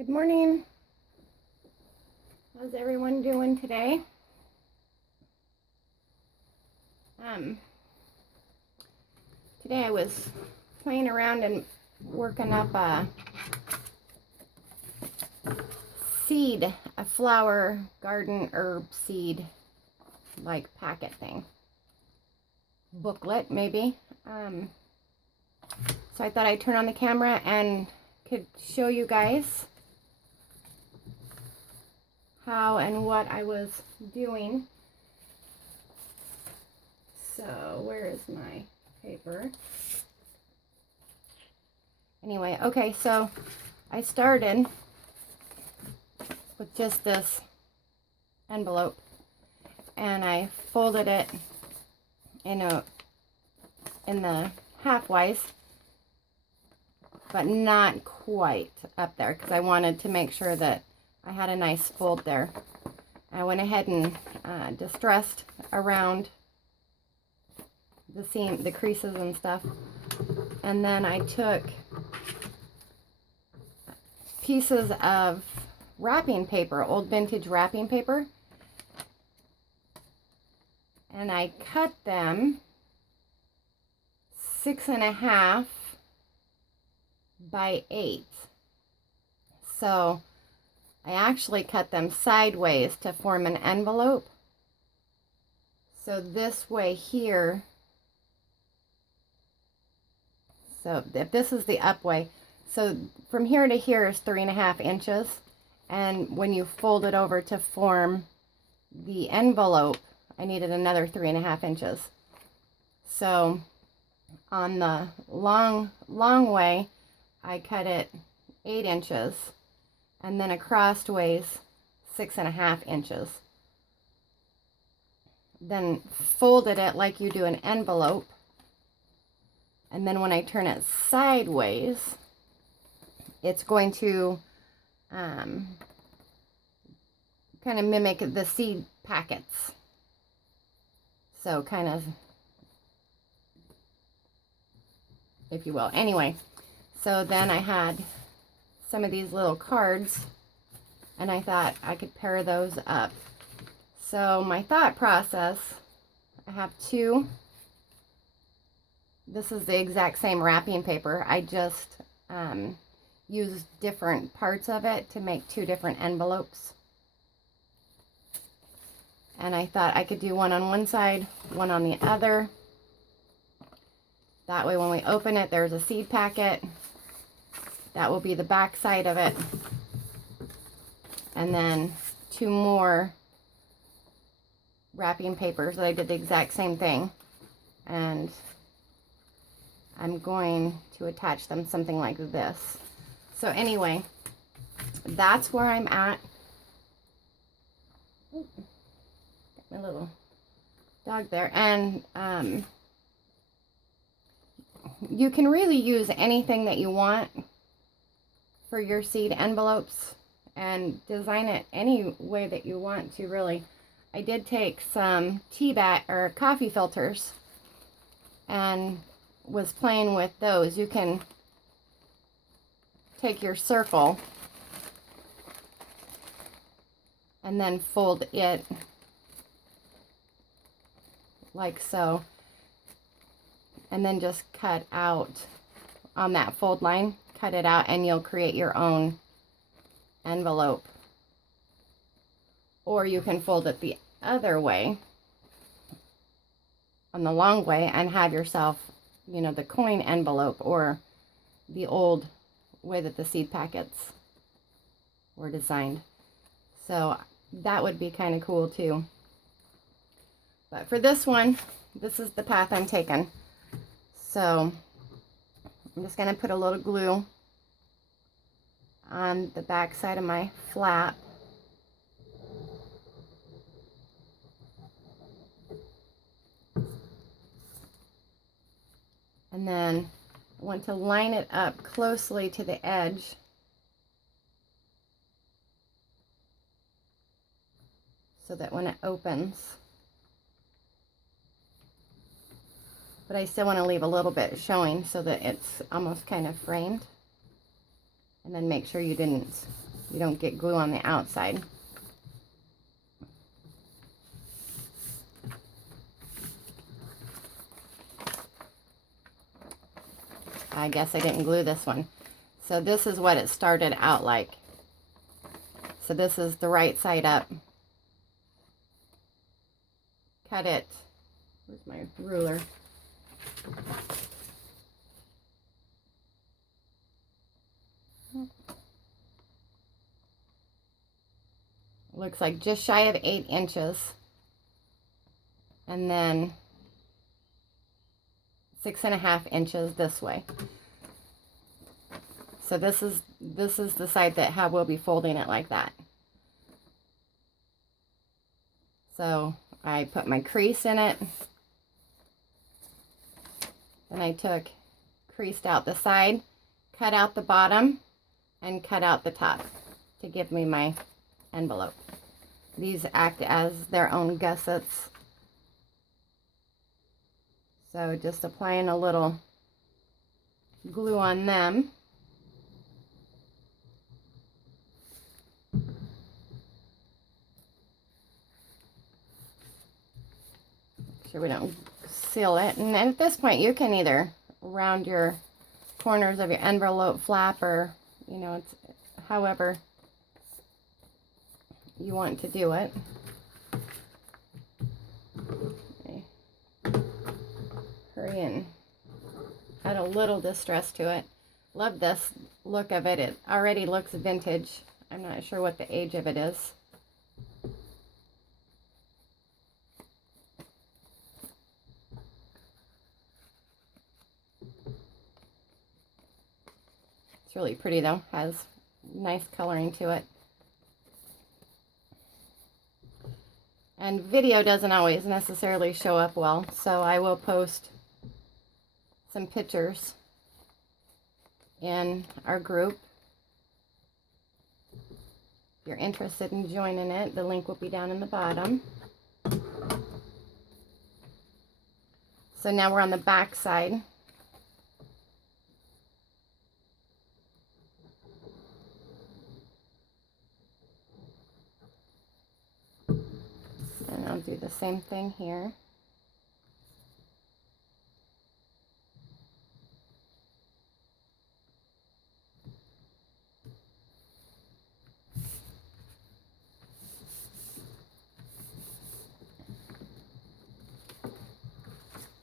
Good morning. How's everyone doing today? Today I was playing around and working up a seed, a flower garden herb seed like packet thing. Booklet maybe. So I thought I'd turn on the camera and could show you guys how and what I was doing. So where is my paper? Anyway, okay, so I started with just this envelope and I folded it in the halfwise, but not quite up there because I wanted to make sure that I had a nice fold there. I went ahead and distressed around the seam, the creases and stuff, and then I took pieces of wrapping paper, old vintage wrapping paper, and I cut them 6.5 by 8. So I actually cut them sideways to form an envelope. So this way here, so if this is the up way, so from here to here is 3.5 inches. And when you fold it over to form the envelope, I needed another 3.5 inches. So on the long way, I cut it 8 inches, and then across ways 6.5 inches. Then folded it like you do an envelope, and then when I turn it sideways, it's going to kind of mimic the seed packets. So kind of, if you will. Anyway, so then I had some of these little cards, and I thought I could pair those up. So my thought process, I have two. This is the exact same wrapping paper. I just used different parts of it to make two different envelopes. And I thought I could do one on one side, one on the other. That way when we open it, there's a seed packet. That will be the back side of it. And then two more wrapping papers that I did the exact same thing. And I'm going to attach them something like this. So anyway, that's where I'm at. Ooh, got my little dog there. And you can really use anything that you want for your seed envelopes and design it any way that you want to, really. I did take some tea bag or coffee filters and was playing with those. You can take your circle and then fold it like so, and then just cut out on that fold line, cut it out, and you'll create your own envelope. Or you can fold it the other way, on the long way, and have yourself, you know, the coin envelope, or the old way that the seed packets were designed. So that would be kind of cool too. But for this one, this is the path I'm taking. So I'm just going to put a little glue on the back side of my flap. And then I want to line it up closely to the edge. So that when it opens, but I still want to leave a little bit showing so that it's almost kind of framed. And then make sure you didn't you don't get glue on the outside. I guess I didn't glue this one. So this is what it started out like. So this is the right side up. Cut it. Where's my ruler? Looks like just shy of 8 inches. And then 6.5 inches this way. So this is the side that how we'll be folding it like that. So I put my crease in it. Then I creased out the side, cut out the bottom, and cut out the top to give me my envelope. These act as their own gussets. So just applying a little glue on them. Make sure we don't seal it. And at this point you can either round your corners of your envelope flap, or it's however you want to do it. Okay. Hurry and add a little distress to it. Love this look of it. It already looks vintage. I'm not sure what the age of it is. It's really pretty though. Has nice coloring to it. And video doesn't always necessarily show up well, so I will post some pictures in our group. If you're interested in joining it, the link will be down in the bottom. So now we're on the back side. And I'll do the same thing here.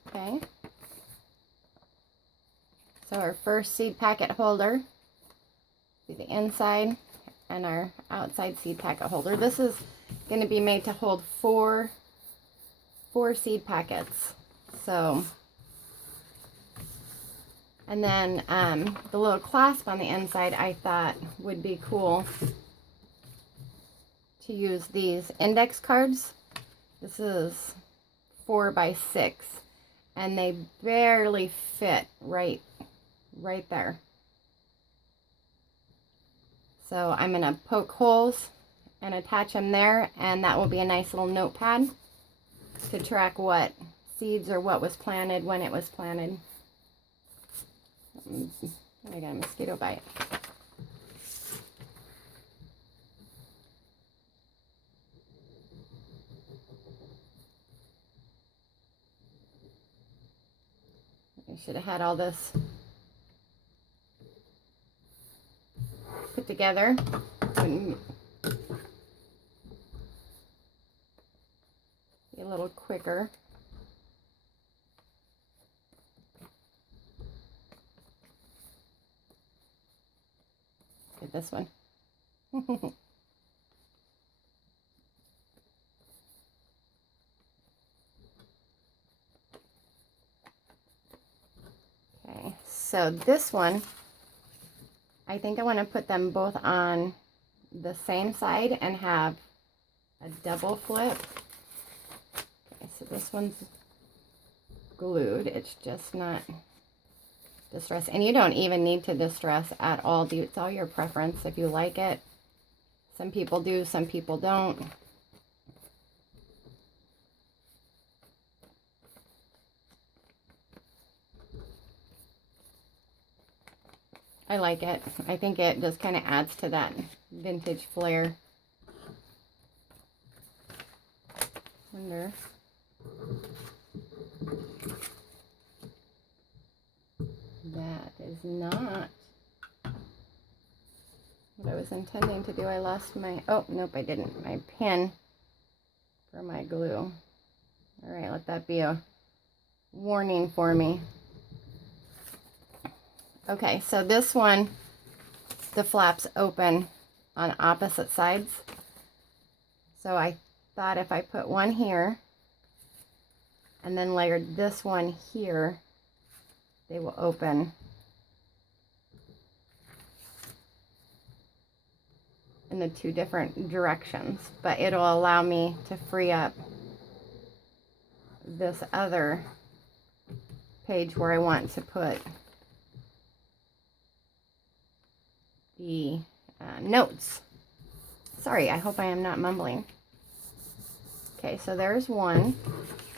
Okay. So our first seed packet holder, be the inside, and our outside seed packet holder. This is going to be made to hold four seed packets. So, and then the little clasp on the inside I thought would be cool to use these index cards. This is 4 by 6, and they barely fit right there. So I'm going to poke holes and attach them there, and that will be a nice little notepad to track what seeds or what was planted when it was planted. I got a mosquito bite. I should have had all this put together. Be a little quicker. Get this one. Okay, so this one, I think I want to put them both on the same side and have a double flip. Okay, so this one's glued. It's just not distress, and you don't even need to distress at all. It's all your preference if you like it. Some people do, some people don't. I like it. I think it just kind of adds to that vintage flare. Wonder. That is not what I was intending to do. I lost my, oh, nope, I didn't. My pin for my glue. All right, let that be a warning for me. Okay, so this one, the flaps open on opposite sides. So I thought if I put one here and then layered this one here, they will open in the two different directions, but it'll allow me to free up this other page where I want to put the notes. Sorry, I hope I am not mumbling. Okay, so there's one.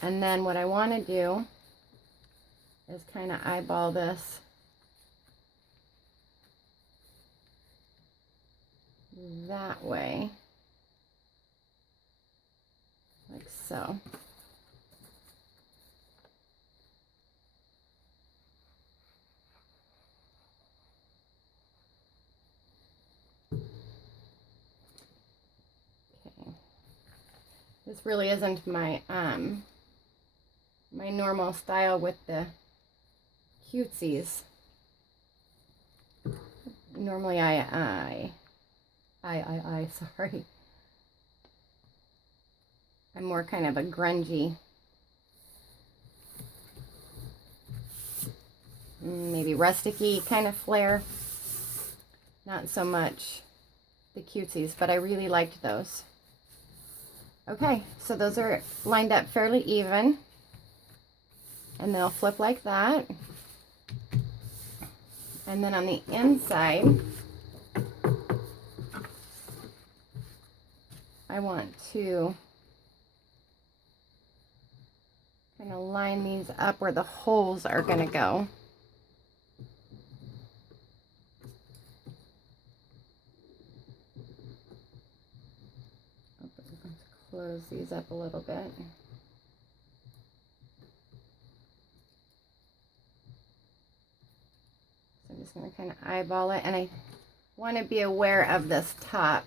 And then what I want to do is kind of eyeball this that way, like so. Okay. This really isn't my my normal style with the cutesies. Normally sorry. I'm more kind of a grungy, maybe rustic-y kind of flair. Not so much the cutesies, but I really liked those. Okay, so those are lined up fairly even, and they'll flip like that. And then on the inside, I want to kind of line these up where the holes are going to go. Let's close these up a little bit. So I'm just going to kind of eyeball it, and I want to be aware of this top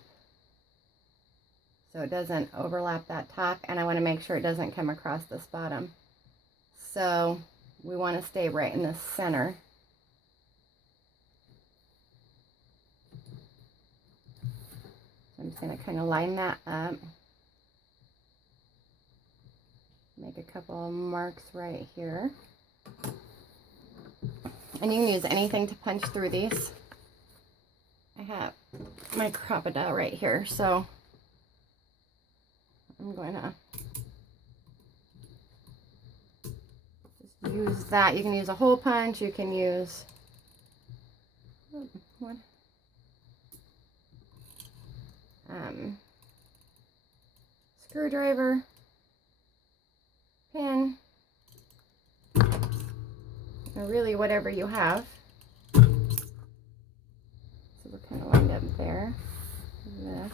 so it doesn't overlap that top, and I want to make sure it doesn't come across this bottom. So we want to stay right in the center. So I'm just going to kind of line that up. Make a couple of marks right here. And you can use anything to punch through these. I have my crocodile right here, so I'm going to just use that. You can use a hole punch. You can use what? Screwdriver, pin, or really whatever you have. So we're kind of lined up there. This.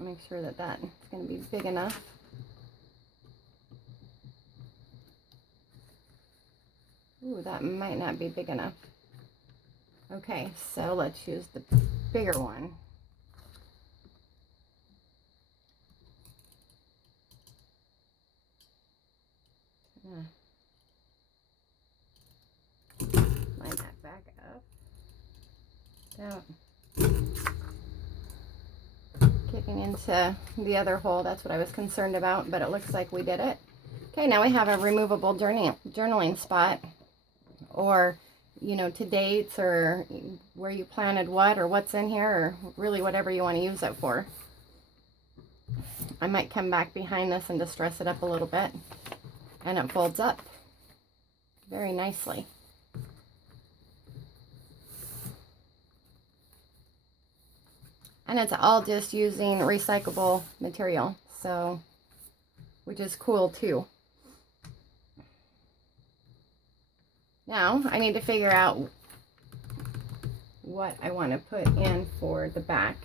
Make sure that that's going to be big enough. Ooh, that might not be big enough. Okay, so let's use the bigger one. Line that back up. Down. Kicking into the other hole, that's what I was concerned about, but it looks like we did it. Okay, now we have a removable journaling spot, or, you know, to dates, or where you planted what, or what's in here, or really whatever you want to use it for. I might come back behind this and just dress it up a little bit, and it folds up very nicely. And it's all just using recyclable material, so, which is cool too. Now I need to figure out what I want to put in for the back.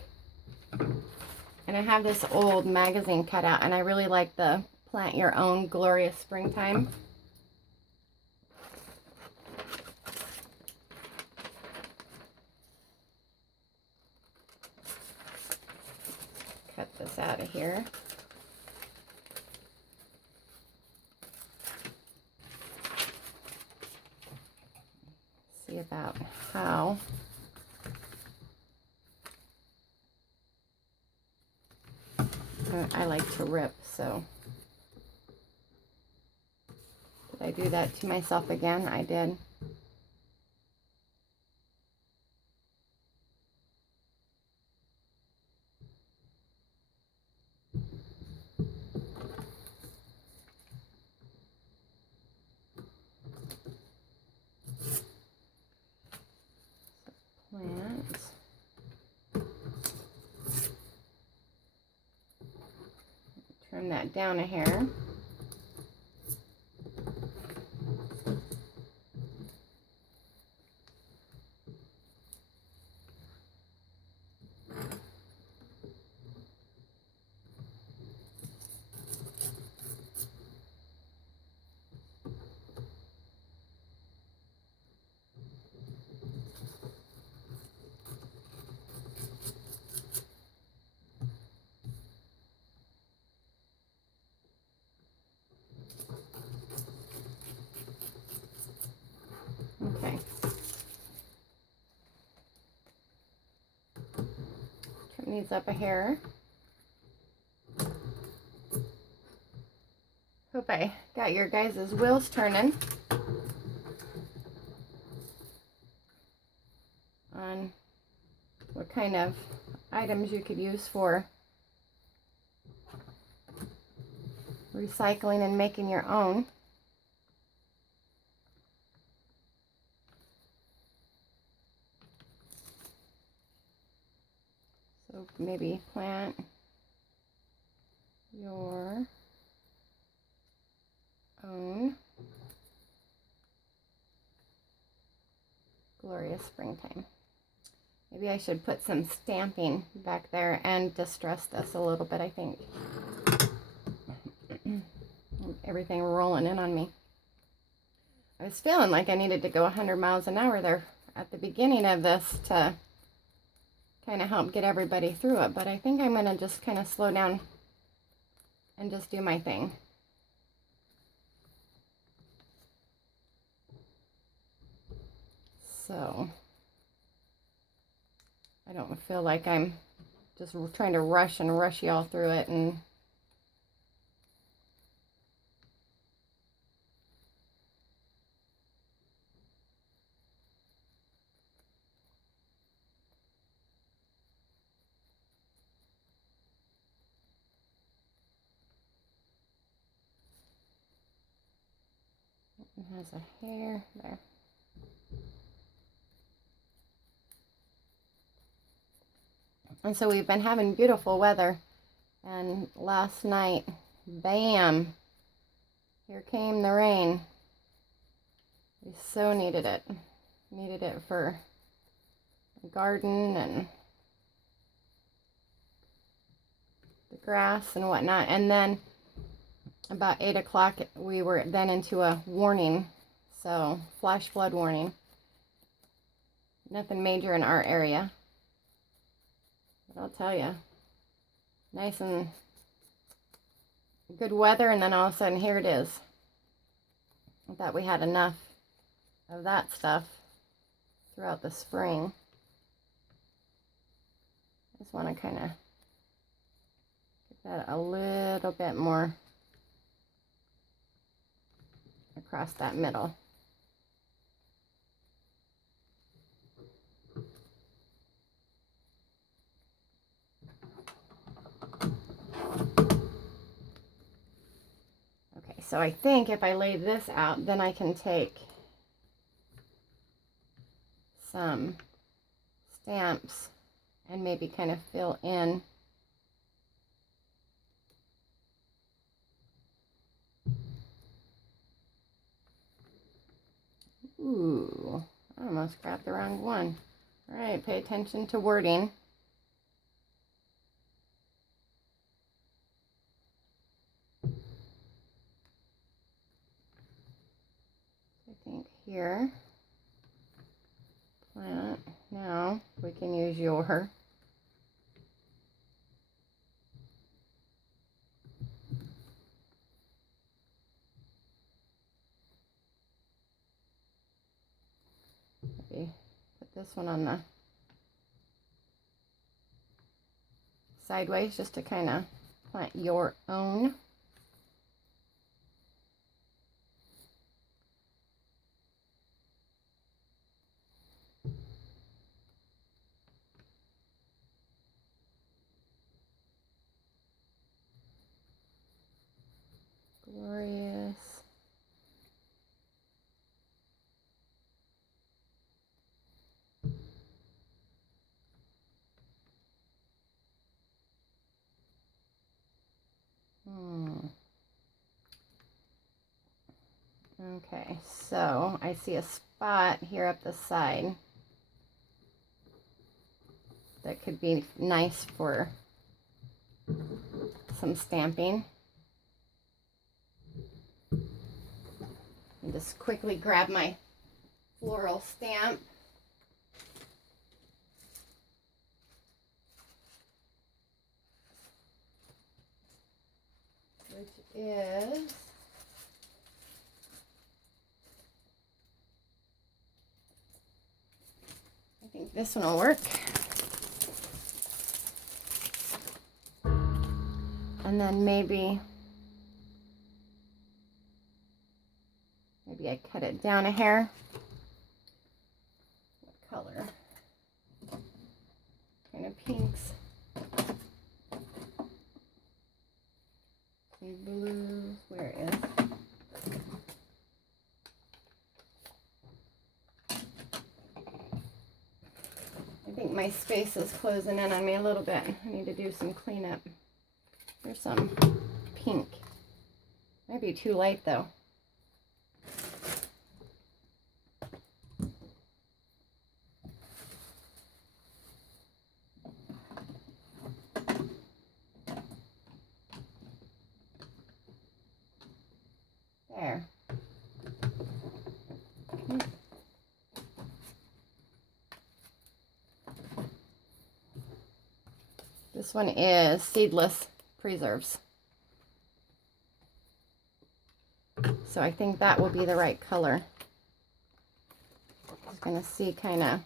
And I have this old magazine cut out, and I really like the Plant Your Own Glorious Springtime. Cut this out of here. See about how I like to rip, so did I do that to myself again? I did. Plants. Trim that down a hair. Okay. Trim these up a hair. Hope I got your guys' wheels turning on what kind of items you could use for recycling and making your own. So maybe plant your own glorious springtime. Maybe I should put some stamping back there and distress this a little bit, I think. Everything rolling in on me. I was feeling like I needed to go 100 miles an hour there at the beginning of this to kind of help get everybody through it, but I think I'm going to just kind of slow down and just do my thing. So I don't feel like I'm just trying to rush y'all through it. And it has a hair there. And so we've been having beautiful weather, and last night, bam, here came the rain. We so needed it. Needed it for the garden and the grass and whatnot. And then about 8 o'clock, we were then into a warning. So, flash flood warning. Nothing major in our area. But I'll tell you, nice and good weather, and then all of a sudden, here it is. I thought we had enough of that stuff throughout the spring. Just want to kind of get that a little bit more across that middle. Okay, so I think if I lay this out, then I can take some stamps and maybe kind of fill in ooh, I almost grabbed the wrong one. All right, pay attention to wording. I think here, plant. Now we can use your. Maybe put this one on the sideways just to kind of plant your own. Glorious. Okay, so I see a spot here up the side that could be nice for some stamping. And just quickly grab my floral stamp. Which is I think this one will work. And then maybe I cut it down a hair. What color? Kind of pinks. Some blues. Where is? I think my space is closing in on me a little bit. I need to do some cleanup. There's some pink. Might be too light though. There. Okay. This one is seedless preserves. So I think that will be the right color. Just gonna see kind of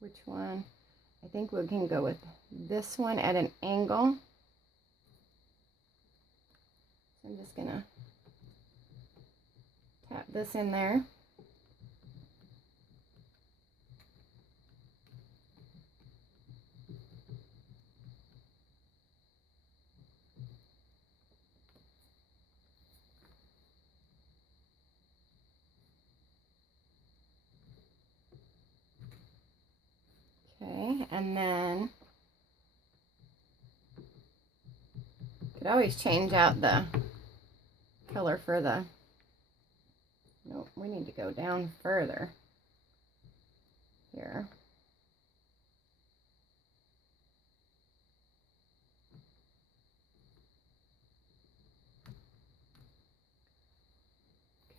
which one. I think we can go with this one at an angle. So I'm just gonna tap this in there. Okay, and then could always change out the color for the, nope, we need to go down further here.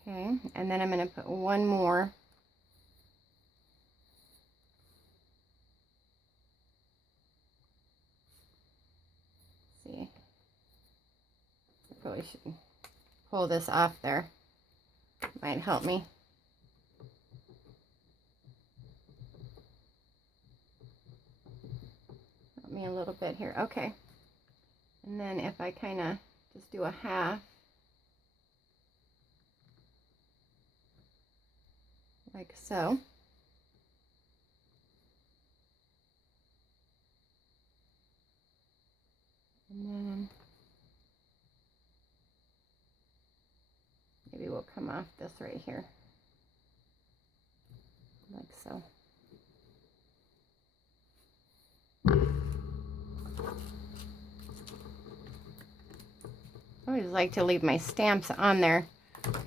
Okay, and then I'm going to put one more. See, I probably should pull this off there. Might help me. Help me a little bit here. Okay. And then if I kind of just do a half, like so. And then maybe we'll come off this right here, like so. I always like to leave my stamps on there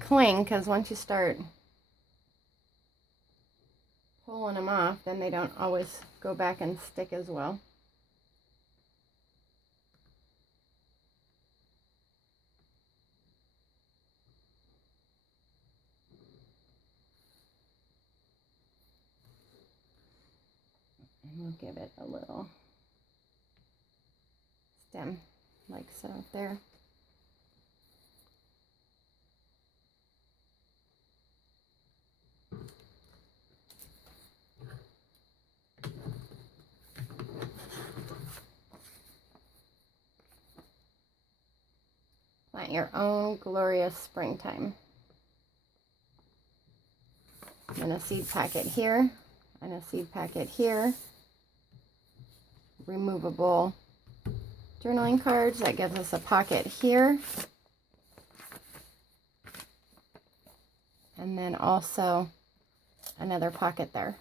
cling, because once you start pulling them off, then they don't always go back and stick as well. And we'll give it a little stem like so there. Plant your own glorious springtime. And a seed packet here, and a seed packet here. Removable journaling cards. That gives us a pocket here. And then also another pocket there.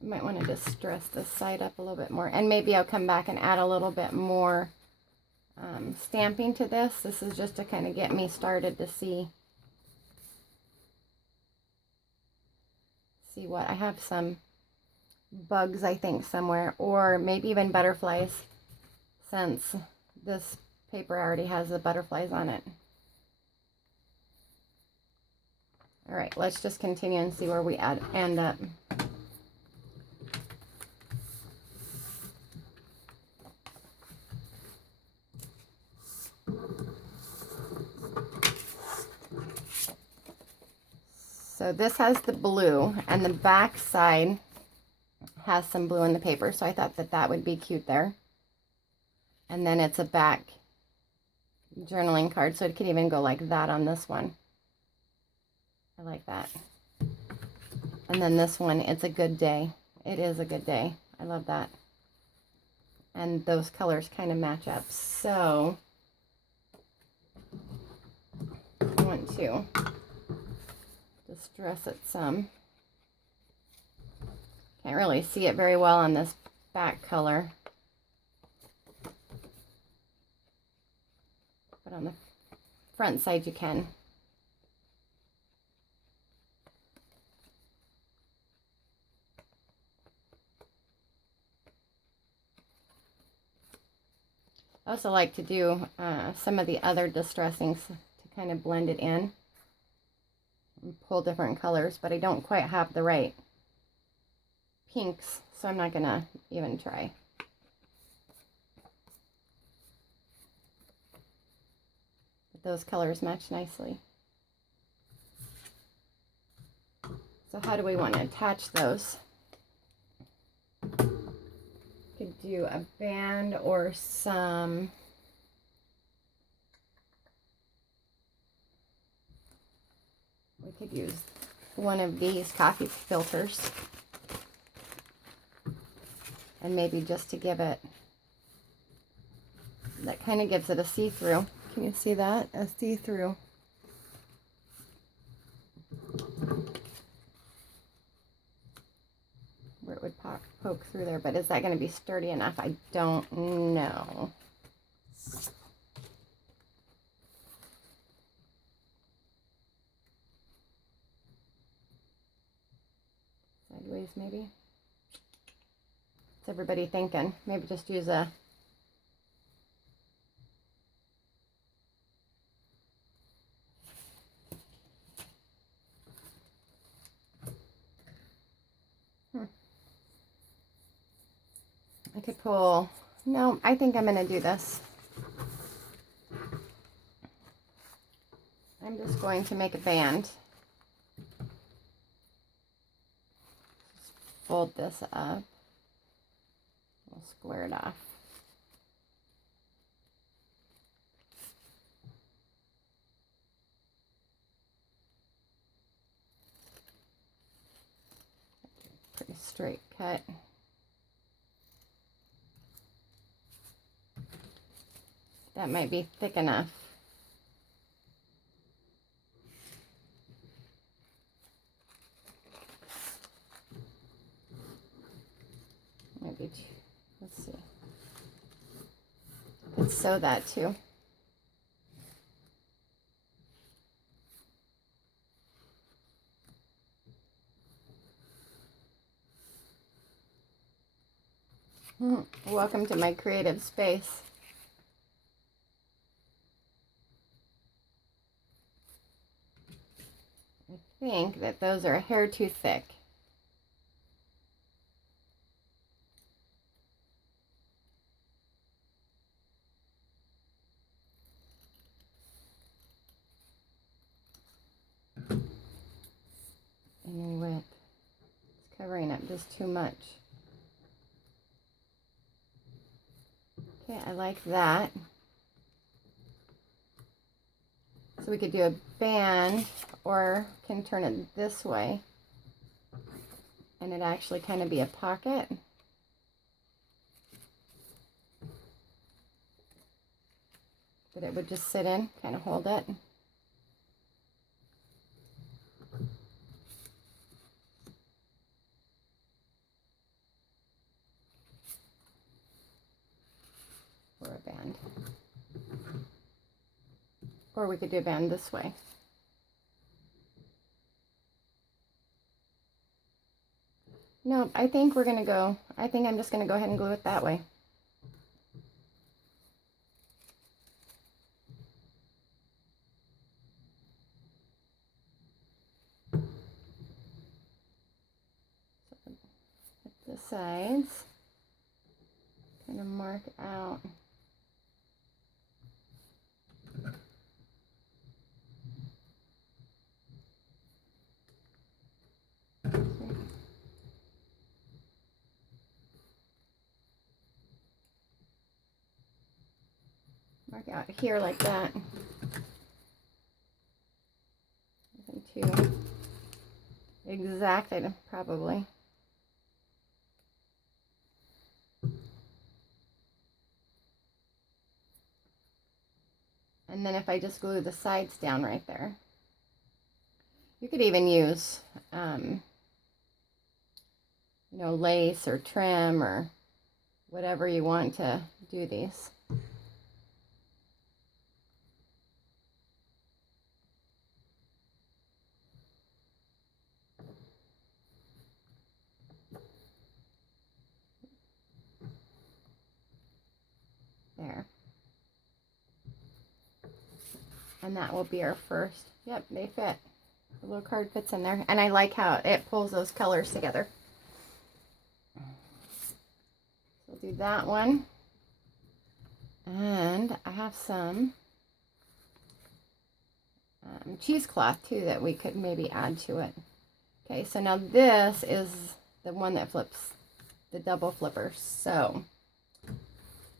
You might want to just dress this side up a little bit more. And maybe I'll come back and add a little bit more stamping to this. This is just to kind of get me started to see what I have. Some bugs, I think, somewhere, or maybe even butterflies, since this paper already has the butterflies on it. All right, let's just continue and see where we end up. So this has the blue, and the back side has some blue in the paper, so I thought that that would be cute there. And then it's a back journaling card, so it could even go like that on this one. I like that. And then this one, it's a good day. It is a good day. I love that. And those colors kind of match up. So I want to just dress it some. Can't really see it very well on this back color, but on the front side you can. I also like to do some of the other distressings to kind of blend it in and pull different colors, but I don't quite have the right pinks, so I'm not gonna even try. But those colors match nicely. So how do we want to attach those? Could do a band or some we could use one of these coffee filters, and maybe just to give it, that kind of gives it a see-through. Can you see that? A see-through. Where it would poke through there, but is that going to be sturdy enough? I don't know. Sideways, maybe? What's everybody thinking? Maybe just use a I could pull, no, I think I'm going to do this. I'm just going to make a band. Just fold this up. We'll square it off. Pretty straight cut. That might be thick enough. Maybe two. Let's see. Let's sew that too. Welcome to my creative space. I think that those are a hair too thick. Any width. It's covering up just too much. Okay, I like that. So we could do a band, or can turn it this way and it actually kind of be a pocket. But it would just sit in, kind of hold it. Or a band. Or we could do a band this way. No, I think I'm just going to go ahead and glue it that way. So at the sides, kind of mark out. Mark out here like that. Nothing too exact, probably. And then if I just glue the sides down right there. You could even use, lace or trim or whatever you want to do these. There. And that will be our first. Yep, they fit. The little card fits in there. And I like how it pulls those colors together. So we'll do that one. And I have some cheesecloth too that we could maybe add to it. Okay, so now this is the one that flips, the double flipper. So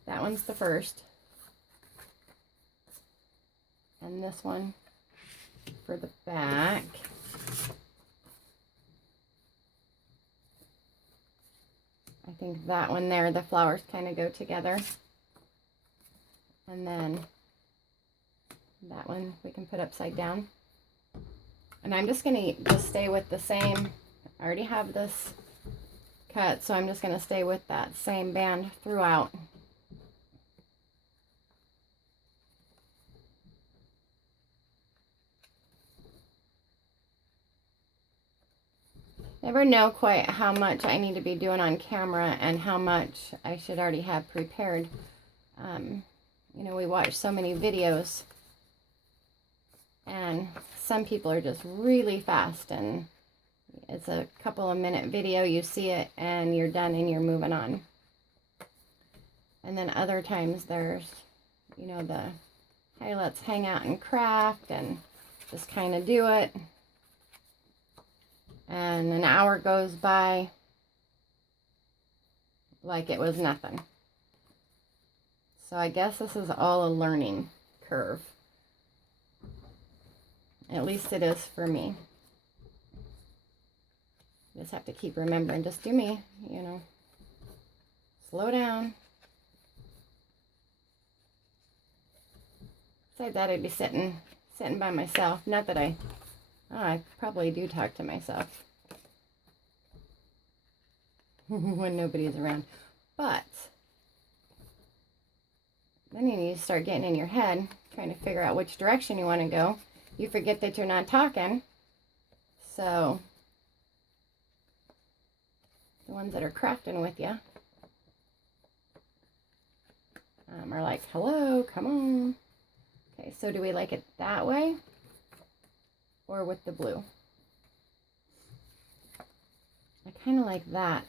that one's the first. And this one for the back. I think that one there, the flowers kind of go together. And then that one we can put upside down. And I'm just going to stay with the same, I already have this cut, so I'm just going to stay with that same band throughout. Never know quite how much I need to be doing on camera and how much I should already have prepared. We watch so many videos and some people are just really fast and it's a couple of minute video, you see it and you're done and you're moving on. And then other times there's, the hey, let's hang out and craft and just kind of do it. And an hour goes by like it was nothing. So I guess this is all a learning curve. At least it is for me. Just have to keep remembering, just do me, slow down. Besides that, I'd be sitting by myself. Not that I probably do talk to myself when nobody's around. But then you need to start getting in your head, trying to figure out which direction you want to go. You forget that you're not talking. So the ones that are crafting with you, Are like, hello, come on. Okay, so do we like it that way or with the blue? I kind of like that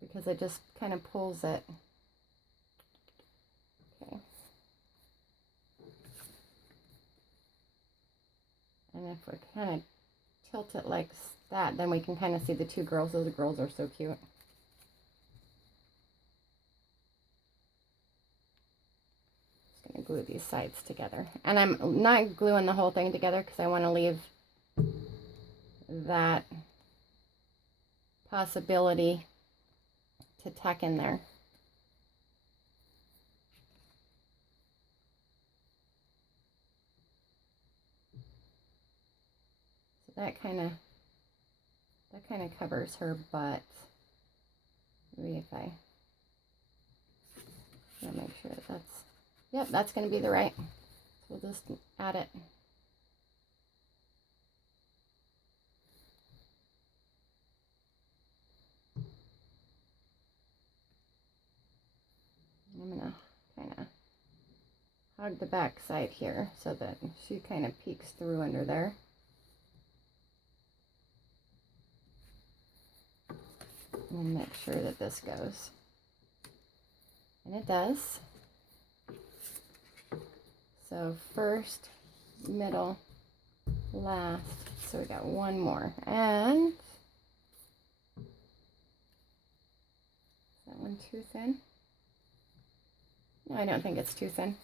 because it just kind of pulls it. Okay. And if we kind of tilt it like that, then we can kind of see the two girls. Those girls are so cute. Just going to glue these sides together. And I'm not gluing the whole thing together because I want to leave that possibility to tuck in there. So that kind of covers her butt. Maybe if I make sure that that's, yep, that's going to be the right. So we'll just add it. I'm going to kind of hog the back side here so that she kind of peeks through under there. And make sure that this goes. And it does. So first, middle, last. So we got one more. And is that one too thin? No, I don't think it's too thin.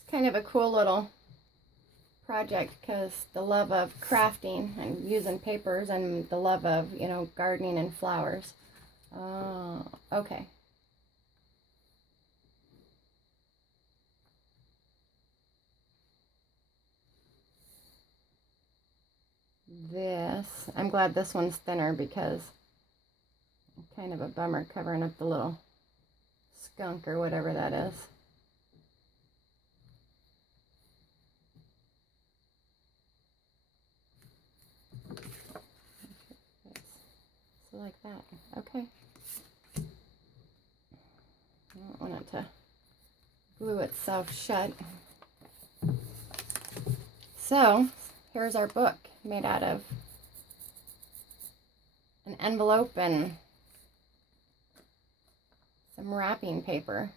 It's kind of a cool little project because the love of crafting and using papers and the love of, you know, gardening and flowers. Oh, okay. This, I'm glad this one's thinner because kind of a bummer covering up the little skunk or whatever that is. So like that. Okay. I don't want it to glue itself shut. So here's our book made out of an envelope and some wrapping paper.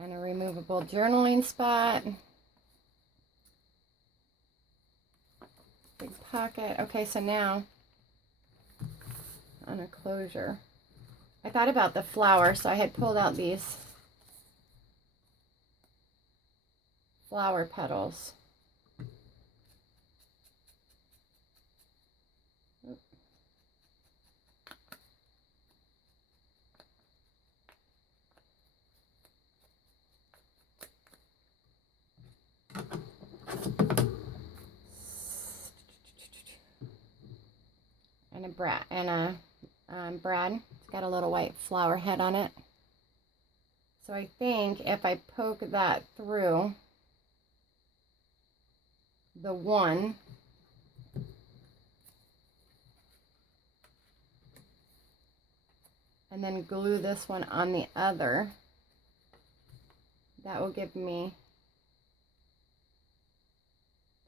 And a removable journaling spot. Big pocket. Okay, so now on a closure. I thought about the flower, so I had pulled out these flower petals. And a brad. It's got a little white flower head on it. So I think if I poke that through the one, and then glue this one on the other, that will give me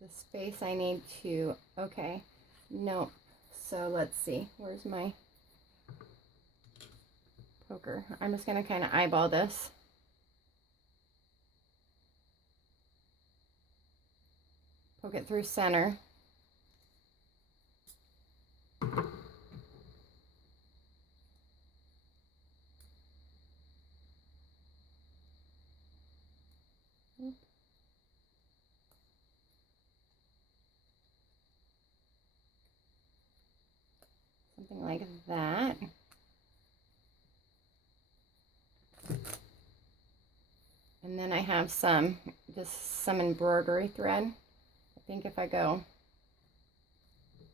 the space I need to, okay, no. So let's see, where's my poker? I'm just gonna kind of eyeball this. Poke it through center. Something like that. And then I have just some embroidery thread. I think if I go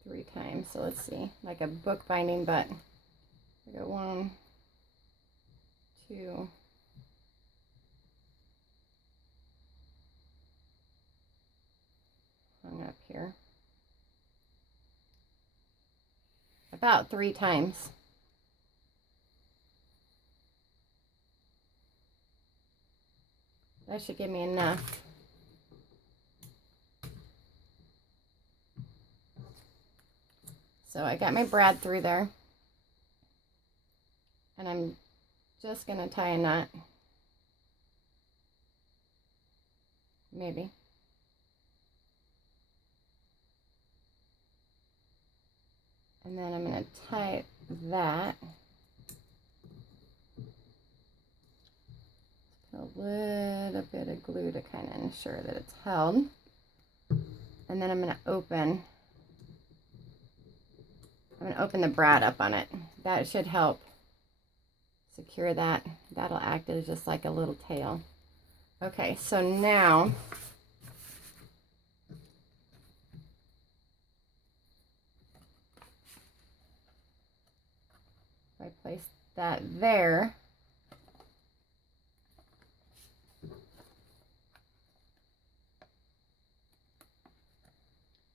3 times, so let's see, like a book binding, but I go 1, 2, hung up here, about 3 times. That should give me enough. So I got my brad through there, and I'm just going to tie a knot, maybe. And then I'm going to tie that. Put a little bit of glue to kind of ensure that it's held. And then I'm going to open the brad up on it. That should help secure that. That'll act as just like a little tail. Okay, so now if I place that there,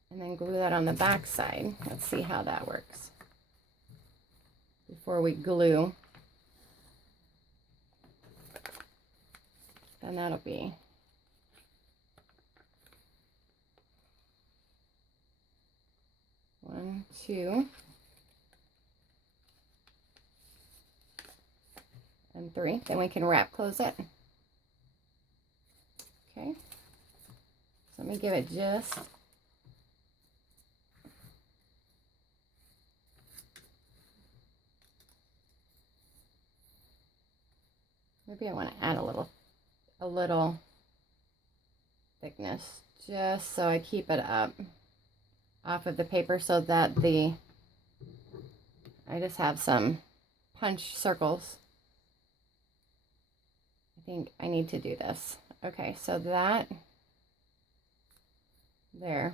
and then glue that on the back side. Let's see how that works before we glue. And that'll be one, 2, and 3. Then we can wrap close it. Okay. So let me give it just maybe I want to add a little thickness just so I keep it up off of the paper so that I just have some punch circles. I think I need to do this. Okay, so that there.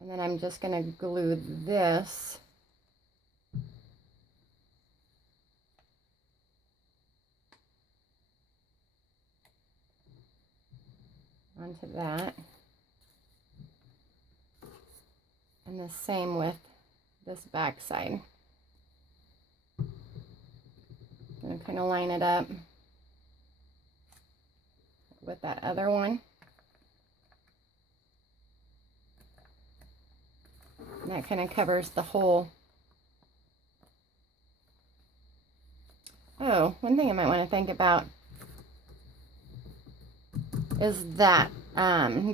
And then I'm just going to glue this onto that. And the same with this back side. I'm going to kind of line it up with that other one. And that kind of covers the whole. Oh, one thing I might want to think about is that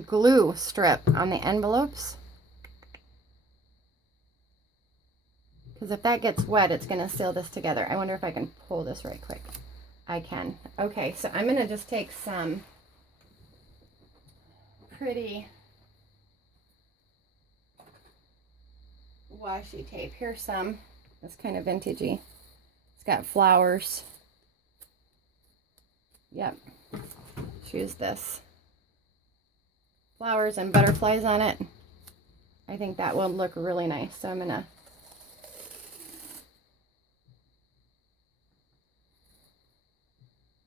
glue strip on the envelopes. Because if that gets wet, it's going to seal this together. I wonder if I can pull this right quick. I can. Okay, so I'm going to just take some pretty washi tape. Here's some. It's kind of vintagey. It's got flowers. Yep. Choose this. Flowers and butterflies on it. I think that will look really nice. So I'm going to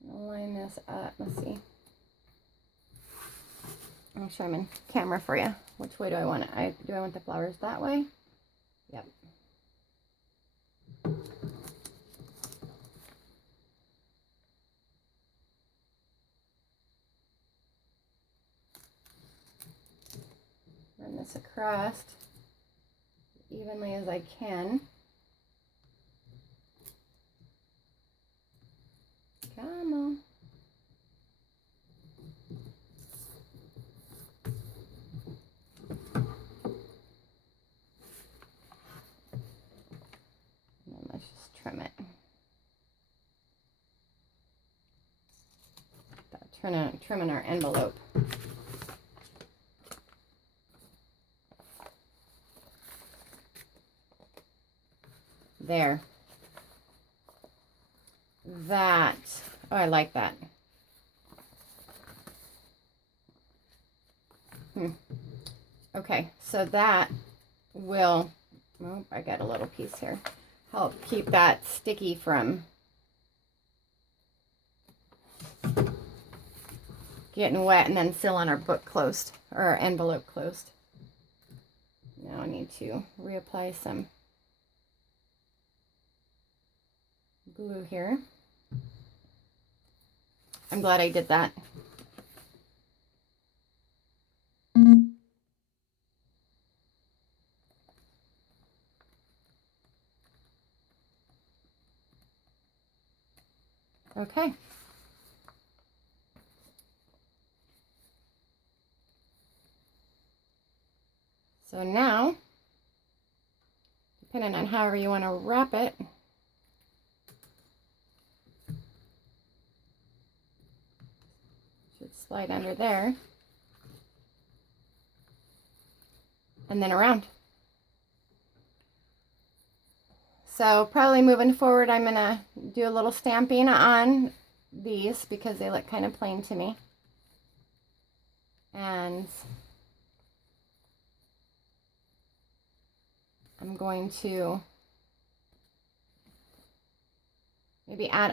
line this up. Let's see. I'll show them in camera for you. Which way do I want it? Do I want the flowers that way? Yep. Run this across evenly as I can. Come on. And then let's just trim it. Trimming our envelope. There. Oh, I like that. Okay, so that will, oh, I got a little piece here, help keep that sticky from getting wet and then sealing our book closed, or our envelope closed. Now I need to reapply some glue here. I'm glad I did that. Okay. So now, depending on however you want to wrap it, should slide under there and then around. So probably moving forward, I'm gonna do a little stamping on these because they look kind of plain to me. And I'm going to maybe add